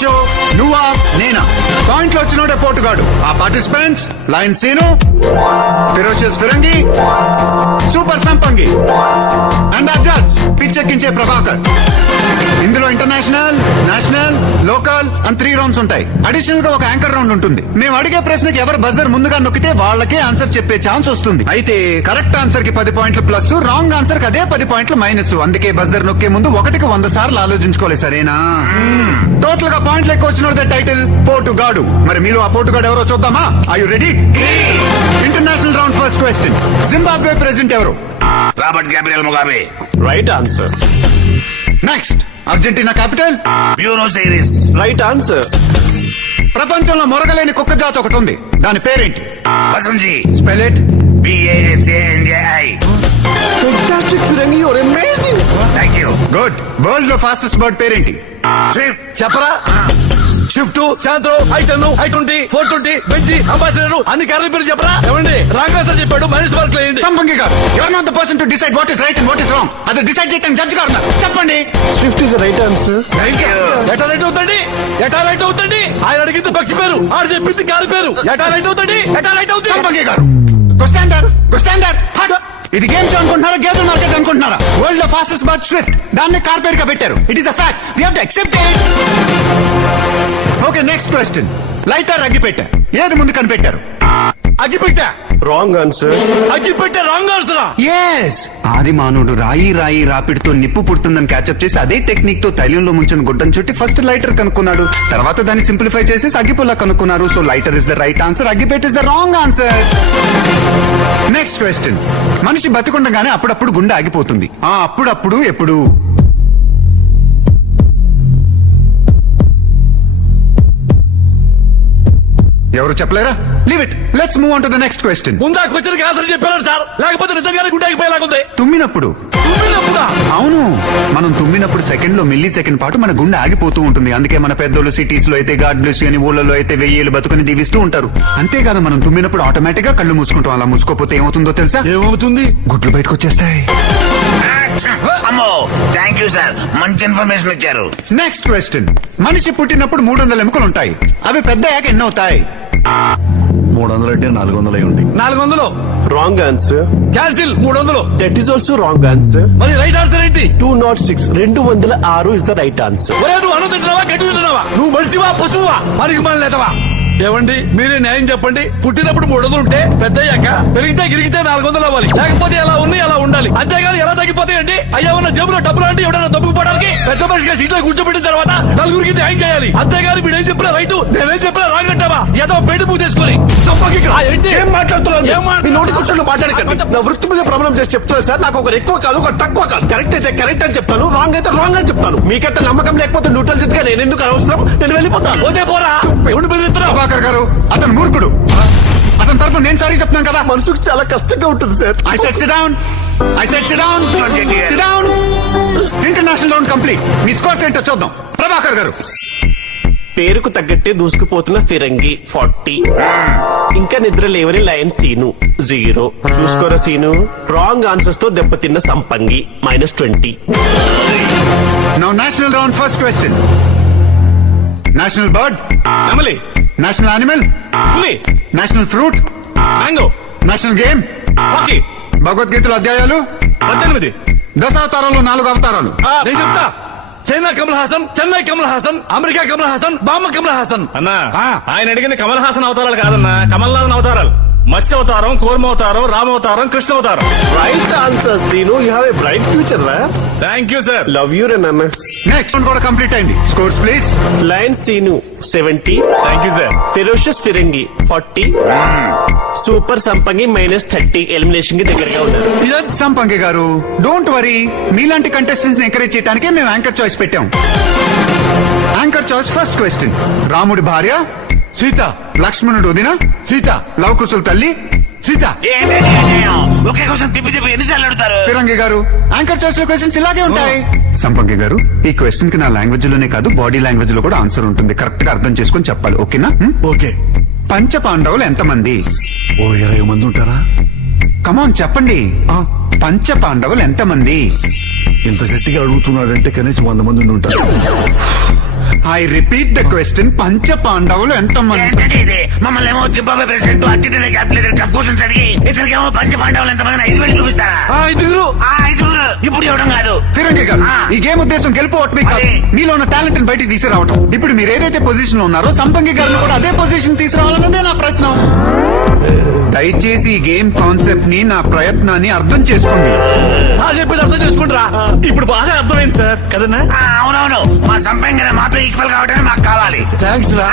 Show నువ్వా నేనా? పాయింట్లు వచ్చినోడే పోటుగాడు. ఆ participants lion Seenu, ferocious Firangi, super Sampangi and ఆ జడ్జ్ పిచ్చెక్కించే ప్రభాకర్. ఇందులో ఇంటర్నేషనల్, నేషనల్, లోకల్ అని 3 రౌండ్స్ ఉంటాయి. అడిషనల్ గా ఒక యాంకర్ రౌండ్ ఉంటుంది. మేము అడిగే ప్రశ్నకి ఎవరు బజర్ ముందుగా నొక్కితే వాళ్ళకే ఆన్సర్ చెప్పే ఛాన్స్ వస్తుంది. అయితే కరెక్ట్ ఆన్సర్ కి 10 పాయింట్లు ప్లస్, రాంగ్ ఆన్సర్ కి అదే 10 పాయింట్లు మైనస్. అందుకే బజర్ నొక్కే ముందు 1కి 100 సార్లు ఆలోచించుకోవాలి, సరేనా? టోటల్ గా పాయింట్లు ఎక్కువ వచ్చిన టైటిల్ పోటుగాడు. మరి మీరు ఆ పోటుగాడు ఎవరో చూద్దామా? Are you ready? International round first question. Zimbabwe president ఎవరు? Robert Gabriel Mugabe. Right answer. Next, Argentina capital? Buenos Aires. Right answer. ప్రపంచంలో మొరగలేని కుక్క జాతి ఒకటి ఉంది, దాని పేరేంటి? Basenji. Spell it. BASANJI. Fantastic Firangi, you're amazing. Thank you. Good. World లో ఫాస్టెస్ట్ బర్డ్ పేరేంటి? స్విఫ్ట్. చెప్పరా? Swift, Santro, I10, I20, 420, Benz, Ambassador అన్ని కార్ల పేరు చెప్పరా? ఏమండి రాంగ్ ఆన్సర్ చెప్పాడు, మైనస్ మార్క్ లేండి. సంపంగి గారు, you are not the person to decide what is right and what is wrong. అది డిసైడ్ చేయడం జడ్జ్ గారు. చెప్పండి. Swift is right answer. ఎటా రైట్ అవుతండి? ఎటా రైట్ అవుతండి? ఆయన అడిగింది పక్షి పేరు, ఆడు చెప్పింది కారు పేరు. ఎటా రైట్ అవుతండి? ఎటా రైట్ అవుతుంది? సంపంగి గారు, ఇది గేమ్ షో అనుకుంటున్నారా, గేదెల మార్కెట్ అనుకుంటున్నారా? వరల్డ్ లో ఫాస్టెస్ట్ బర్డ్ స్విఫ్ట్, దాన్ని కార్ పేరుగా పెట్టారు. It is a fact, we have to accept it. Okay, next question. Lighter, అగ్గిపెట్టె, ఏది ముందు కనిపెట్టారు? అగ్గిపెట్టా. Wrong answer. అగ్గిపెట్టా రాంగ్ ఆన్సరా? ఎస్. ఆది మానవుడు రాయి రాయి రాపిడితో నిప్పు పుడుతుందని క్యాచప్ చేసి అదే టెక్నిక్ తో తైలంలో ముంచిన గుడ్డను చుట్టి ఫస్ట్ లైటర్ కనుక్కున్నాడు. తర్వాత దాన్ని సింప్లిఫై చేసి అగ్గిపుల్ల కనుక్కున్నారు. So lighter is the right answer, అగ్గిపెట్టె is the wrong answer. Next question. మనిషి బతికుండగానే అప్పుడప్పుడు గుండె ఆగిపోతుంది. ఆ అప్పుడప్పుడు ఎప్పుడు? ఎవరు చెప్పలేరా? Leave it, let's move on to the next question. ముందా క్వశ్చన్ ఆన్సర్ చెప్పారు సార్, లేకపోతే నిజంగానే గుండె ఆగిపోయేలాగుంది. తుమ్మినప్పుడు? తుమ్మినప్పుడా? అవును, మనం తుమ్మినప్పుడు సెకండ్ లో మిల్లీ సెకండ్ పాటు మన గుండె ఆగిపోతూ ఉంటుంది. అందుకే మన పెద్దోళ్ళు సిటీస్ లో అయితే గాడ్ బ్లెస్ యు అని, ఊళ్ళలో అయితే 1000 ఏళ్ళు బతుకుని దీవిస్తూ ఉంటారు. అంతేకాదు, మనం తుమ్మినప్పుడు ఆటోమేటిక్ గా కళ్ళు మూసుకుంటాం. అలా మూసుకోపోతే ఏమవుతుందో తెలుసా? ఏమవుతుంది? గుడ్లు బయటకు వచ్చేస్తాయి. అమ్మో, థ్యాంక్ యూ సార్, మంచి ఇన్ఫర్మేషన్ ఇచ్చారు. Next question. మనిషి పుట్టినప్పుడు 300 ఎముకలు ఉంటాయి. అవి పెద్దయ్యాక ఎన్ని అవుతాయి? 300 అంటే 400 అయి ఉంది. 400. Wrong answer. Cancel. 300. That is also wrong answer. మరి రైట్ ఆన్సర్ ఏంటి? 206. 206 ఇస్ ద రైట్ ఆన్సర్. ఒరే, నువ్వు అన్నం తింటున్నావా, గడ్డి తింటున్నావా? నువ్వు మనిషివా, పశువా, పనికి మన లేదవా? ఏమండి, మీరే న్యాయం చెప్పండి. పుట్టినప్పుడు 300 ఉంటే పెద్దయ్యాక పెరిగితే గిరిగితే 400 అవ్వాలి. లేకపోతే ఎలా ఉంది అలా ఉండాలి. అంతేగాని ఎలా తగ్గిపోతాయండి? అయ్యా ఉన్న జేబులో డబ్బులు అంటే ఎవడన్నా దొబ్బుకోవడానికి పెద్ద మనిషిగా సీట్లో కూర్చోబెట్టిన తర్వాత నలుగురికి న్యాయం చేయాలి. అంతేగాని మీరేం చెప్పినా రైట్, నేనేం చెప్పినా రాంగ్ అంటావా? ఏదో బయట పూజ చేసుకుని ఏం మాట్లాడుతున్నాను? నోటి కూర్చొని మాట్లాడకండి. నా వృత్తి మీద ప్రమాణం చేసి చెప్తున్నా సార్. నాకు ఒకరు ఎక్కువ కాదు, ఒక తక్కువ కాదు. కరెక్ట్ అయితే కరెక్ట్ అని చెప్తాను, రాంగ్ అయితే రాంగ్ అని చెప్తాను. మీకైతే నమ్మకం లేకపోతే న్యూట్రల్ జిత్గా నేను ఎందుకు అనవసరం? నేను వెళ్ళిపోతాను. పోతే పోరా, ఎవడు బెదిరిస్తున్నావు? ప్రభాకర్ గారు, అతను మూర్ఖుడు. అతని తరపున నేను సారీ చెప్తున్నాను కదా. మనసుకు చాలా కష్టంగా ఉంటుంది sir. I said sit down. Sit down. International round complete. Me scores ఏంటో చూద్దాం. ప్రభాకర్ గారు, పేరుకు తగ్గట్టే దూసుకుపోతున్న ఫిరంగి 40. ఇంకా నిద్ర లేవని లయన్ సీను 0. చూసుకోరా సీను. రాంగ్ ఆన్సర్స్ తో దెబ్బతిన్న Sampangi -20. Now national round first question. National bird? నెమలి. National animal? పులి. National fruit? Mango. National game? Hockey. భగవద్గీతలో అధ్యాయాలు? 18. దశావతారాలు 4 అవతారాలు. నేను చెప్తా. చైనా కమల్ హాసన్, చెన్నై కమల్ హాసన్, అమెరికా కమల్ హాసన్, బామ్మ కమల్ హాసన్. అన్నా, ఆయన అడిగింది కమల్ హాసన్ అవతారాలు కాదన్నా, కమల్నాథన్ అవతారాలు. మత్స్య అవతారం, కూర్మ అవతారం, రామ అవతారం, కృష్ణ అవతారం. Right answer Seenu. You have a bright future రా. Thank you sir. Love you రే నాన్న. నెక్స్ట్ రౌండ్ కూడా కంప్లీట్ అయింది. Scores please. Lion Seenu 70. Thank you sir. Ferocious Firangi 40. Super Sampangi -30. Elimination కి దగ్గరగా ఉన్నారు. సంపంగి గారు, డోంట్ వరీ. మీలాంటి కంటెస్టెంట్స్ ని ఎంకరేజ్ చేయడానికే మేము యాంకర్ చాయిస్ పెట్టాం. Anchor choice first question. రాముడి భార్య సీత. లక్ష్మణుడు వదిన సీత. లవకుశుల తల్లి సీత. ఒకే క్వశ్చన్ తిప్పి తిప్పి ఎన్నిసార్లు అడుగుతారు? ఫిరంగి గారు, యాంకర్ చాయిస్ లో క్వశ్చన్స్ ఇలాగే ఉంటాయి. సంపంగి గారు, ఈ క్వశ్చన్ కి నా లాంగ్వేజ్ లోనే కాదు, బాడీ లాంగ్వేజ్ లో కూడా ఆన్సర్ ఉంటుంది. కరెక్ట్ గా అర్థం చేసుకుని చెప్పాలి, ఓకేనా? ఓకే. పంచ పాండవులు ఎంతమంది? 20 మంది ఉంటారా? కమాన్ చెప్పండి. పంచ పాండవులు ఎంతమంది? ఇంత గట్టిగా అడుగుతున్నాడంటే కనీసం 100 మంది ఉంటారు. ఐ రిపీట్ ద క్వశ్చన్, పంచ పాండవులు ఎంతమంది? ఏంటంటే ఇది మమ్మల్ని ఏమో Zimbabwe president Argentina capital tough questions అడిగి ఇతనికి ఏమో పంచ పాండవులు ఎంతమంది 5 వేలు చూపిస్తారా? 5 5 ఇప్పుడు ఇవ్వడం కాదు. ఫిరంగి గారు, ఈ గేమ్ ఉద్దేశం గెలుపు ఓటమి కాదు, మీలో ఉన్న టాలెంట్ బయటికి తీసుకురావటం. ఇప్పుడు మీరు ఏదైతే పొజిషన్ లో ఉన్నారో సంపంగి గారిని కూడా అదే పొజిషన్ తీసుకురావాలన్నదే నా ప్రయత్నం. దయచేసి ఈ గేమ్ కాన్సెప్ట్ ని, నా ప్రయత్నాన్ని అర్థం చేసుకోండి. సార్ చెప్పేది అర్థం చేసుకుంటారా? ఇప్పుడు బాగా అర్థమైంది సార్ కదన్నా? అవునవును, మా సంపంగి మాతో ఈక్వల్ కావడమే మాకు కావాలి. థ్యాంక్స్ రా.